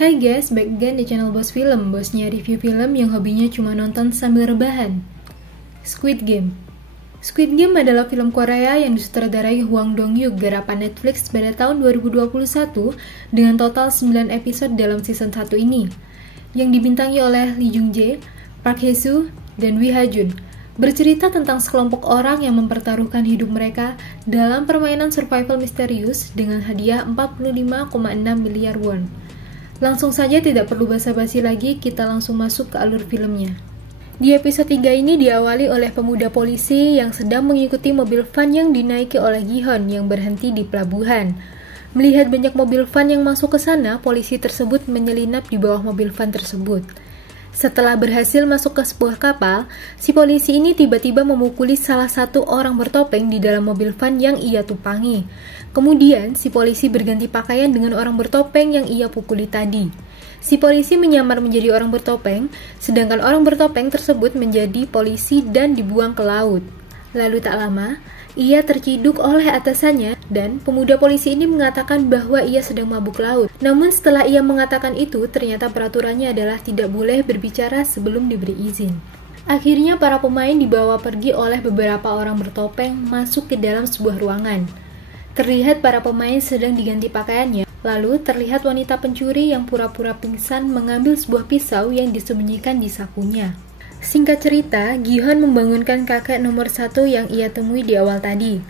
Hai guys, back again di channel Bos Film. Bosnya review film yang hobinya cuma nonton sambil rebahan. Squid Game. Squid Game adalah film Korea yang disutradarai Hwang Dong-hyuk garapan Netflix pada tahun 2021 dengan total 9 episode dalam season 1 ini, yang dibintangi oleh Lee Jung Jae, Park Hae Soo, dan Wi Ha Jun. Bercerita tentang sekelompok orang yang mempertaruhkan hidup mereka dalam permainan survival misterius dengan hadiah 45,6 miliar won. Langsung saja tidak perlu basa-basi lagi, kita langsung masuk ke alur filmnya. Di episode 3 ini diawali oleh pemuda polisi yang sedang mengikuti mobil van yang dinaiki oleh Gi-hun yang berhenti di pelabuhan. Melihat banyak mobil van yang masuk ke sana, polisi tersebut menyelinap di bawah mobil van tersebut. Setelah berhasil masuk ke sebuah kapal, si polisi ini tiba-tiba memukuli salah satu orang bertopeng di dalam mobil van yang ia tumpangi. Kemudian, si polisi berganti pakaian dengan orang bertopeng yang ia pukuli tadi. Si polisi menyamar menjadi orang bertopeng, sedangkan orang bertopeng tersebut menjadi polisi dan dibuang ke laut. Lalu tak lama, ia terciduk oleh atasannya dan pemuda polisi ini mengatakan bahwa ia sedang mabuk laut. Namun setelah ia mengatakan itu, ternyata peraturannya adalah tidak boleh berbicara sebelum diberi izin. Akhirnya para pemain dibawa pergi oleh beberapa orang bertopeng masuk ke dalam sebuah ruangan. Terlihat para pemain sedang diganti pakaiannya. Lalu terlihat wanita pencuri yang pura-pura pingsan mengambil sebuah pisau yang disembunyikan di sakunya. Singkat cerita, Gi-hun membangunkan kakek nomor 1 yang ia temui di awal tadi.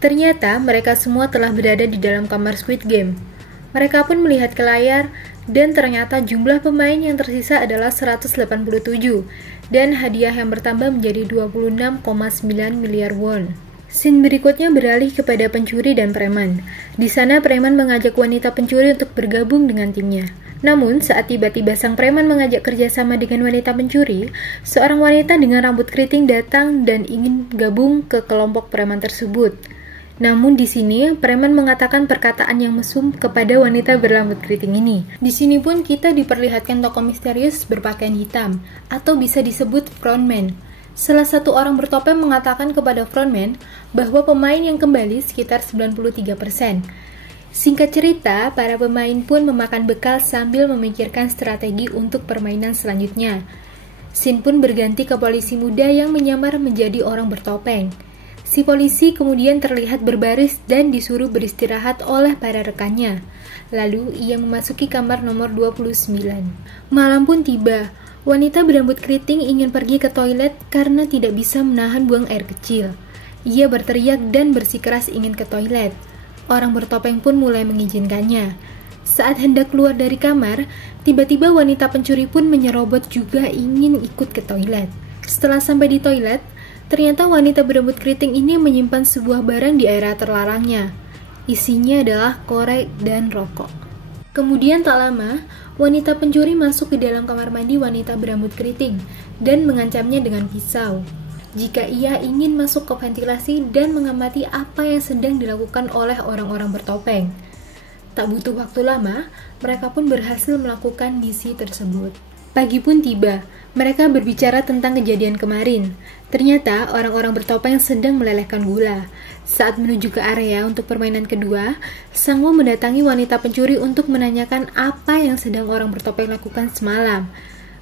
Ternyata mereka semua telah berada di dalam kamar Squid Game. Mereka pun melihat ke layar, dan ternyata jumlah pemain yang tersisa adalah 187, dan hadiah yang bertambah menjadi 26,9 miliar won. Scene berikutnya beralih kepada pencuri dan preman. Di sana preman mengajak wanita pencuri untuk bergabung dengan timnya. Namun, saat tiba-tiba sang preman mengajak kerjasama dengan wanita pencuri, seorang wanita dengan rambut keriting datang dan ingin gabung ke kelompok preman tersebut. Namun di sini, preman mengatakan perkataan yang mesum kepada wanita berambut keriting ini. Di sini pun kita diperlihatkan tokoh misterius berpakaian hitam, atau bisa disebut frontman. Salah satu orang bertopeng mengatakan kepada frontman bahwa pemain yang kembali sekitar 93%. Singkat cerita, para pemain pun memakan bekal sambil memikirkan strategi untuk permainan selanjutnya. Scene pun berganti ke polisi muda yang menyamar menjadi orang bertopeng. Si polisi kemudian terlihat berbaris dan disuruh beristirahat oleh para rekannya. Lalu ia memasuki kamar nomor 29. Malam pun tiba. Wanita berambut keriting ingin pergi ke toilet karena tidak bisa menahan buang air kecil. Ia berteriak dan bersikeras ingin ke toilet. Orang bertopeng pun mulai mengizinkannya. Saat hendak keluar dari kamar, tiba-tiba wanita pencuri pun menyerobot juga ingin ikut ke toilet. Setelah sampai di toilet, ternyata wanita berambut keriting ini menyimpan sebuah barang di area terlarangnya. Isinya adalah korek dan rokok. Kemudian tak lama, wanita pencuri masuk ke dalam kamar mandi wanita berambut keriting dan mengancamnya dengan pisau jika ia ingin masuk ke ventilasi dan mengamati apa yang sedang dilakukan oleh orang-orang bertopeng. Tak butuh waktu lama, mereka pun berhasil melakukan misi tersebut. Pagi pun tiba, mereka berbicara tentang kejadian kemarin. Ternyata orang-orang bertopeng sedang melelehkan gula. Saat menuju ke area untuk permainan kedua, Sang-woo mendatangi wanita pencuri untuk menanyakan apa yang sedang orang bertopeng lakukan semalam.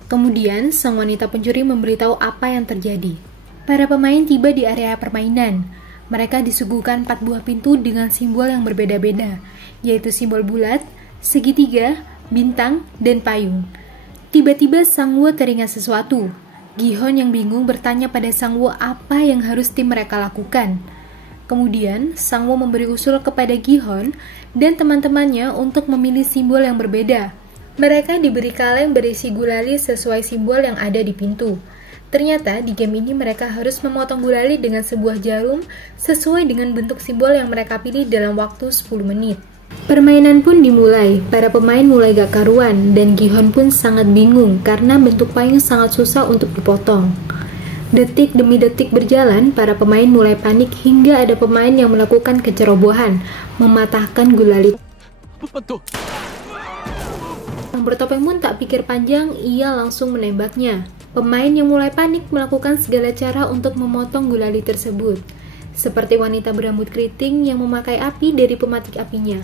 Kemudian, sang wanita pencuri memberitahu apa yang terjadi. Para pemain tiba di area permainan. Mereka disuguhkan 4 buah pintu dengan simbol yang berbeda-beda, yaitu simbol bulat, segitiga, bintang, dan payung. Tiba-tiba Sang-woo teringat sesuatu. Gi-hun yang bingung bertanya pada Sang-woo apa yang harus tim mereka lakukan. Kemudian, Sang-woo memberi usul kepada Gi-hun dan teman-temannya untuk memilih simbol yang berbeda. Mereka diberi kaleng berisi gulali sesuai simbol yang ada di pintu. Ternyata di game ini mereka harus memotong gulali dengan sebuah jarum sesuai dengan bentuk simbol yang mereka pilih dalam waktu 10 menit. Permainan pun dimulai, para pemain mulai gak karuan dan Gi-hun pun sangat bingung karena bentuk payung sangat susah untuk dipotong. Detik demi detik berjalan, para pemain mulai panik hingga ada pemain yang melakukan kecerobohan, mematahkan gulali. Orang bertopeng pun tak pikir panjang, ia langsung menembaknya. Pemain yang mulai panik melakukan segala cara untuk memotong gulali tersebut, seperti wanita berambut keriting yang memakai api dari pematik apinya.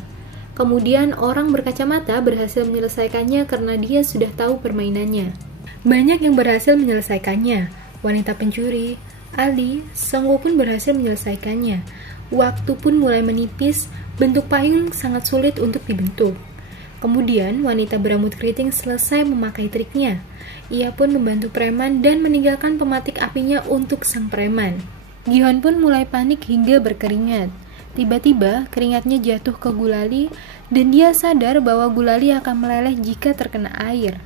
Kemudian orang berkacamata berhasil menyelesaikannya karena dia sudah tahu permainannya. Banyak yang berhasil menyelesaikannya. Wanita pencuri, Ali, Songwo pun berhasil menyelesaikannya. Waktu pun mulai menipis, bentuk payung sangat sulit untuk dibentuk. Kemudian wanita berambut keriting selesai memakai triknya. Ia pun membantu preman dan meninggalkan pematik apinya untuk sang preman. Gi-hon pun mulai panik hingga berkeringat. Tiba-tiba keringatnya jatuh ke gulali dan dia sadar bahwa gulali akan meleleh jika terkena air.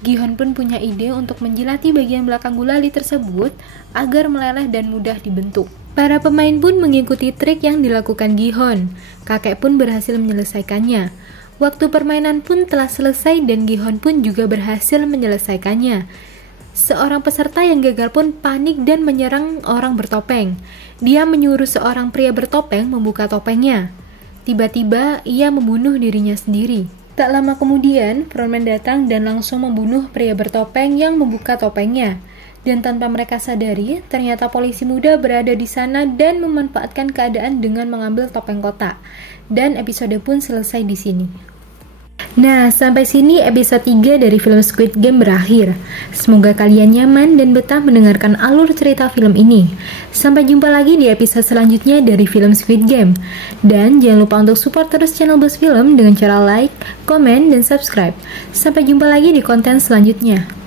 Gi-hon pun punya ide untuk menjilati bagian belakang gulali tersebut agar meleleh dan mudah dibentuk. Para pemain pun mengikuti trik yang dilakukan Gi-hon. Kakek pun berhasil menyelesaikannya. Waktu permainan pun telah selesai dan Gi-hon pun juga berhasil menyelesaikannya. Seorang peserta yang gagal pun panik dan menyerang orang bertopeng. Dia menyuruh seorang pria bertopeng membuka topengnya. Tiba-tiba ia membunuh dirinya sendiri. Tak lama kemudian, frontman datang dan langsung membunuh pria bertopeng yang membuka topengnya. Dan tanpa mereka sadari, ternyata polisi muda berada di sana dan memanfaatkan keadaan dengan mengambil topeng kotak. Dan episode pun selesai di sini. Nah, sampai sini episode 3 dari film Squid Game berakhir. Semoga kalian nyaman dan betah mendengarkan alur cerita film ini. Sampai jumpa lagi di episode selanjutnya dari film Squid Game. Dan jangan lupa untuk support terus channel Bos Film dengan cara like, komen, dan subscribe. Sampai jumpa lagi di konten selanjutnya.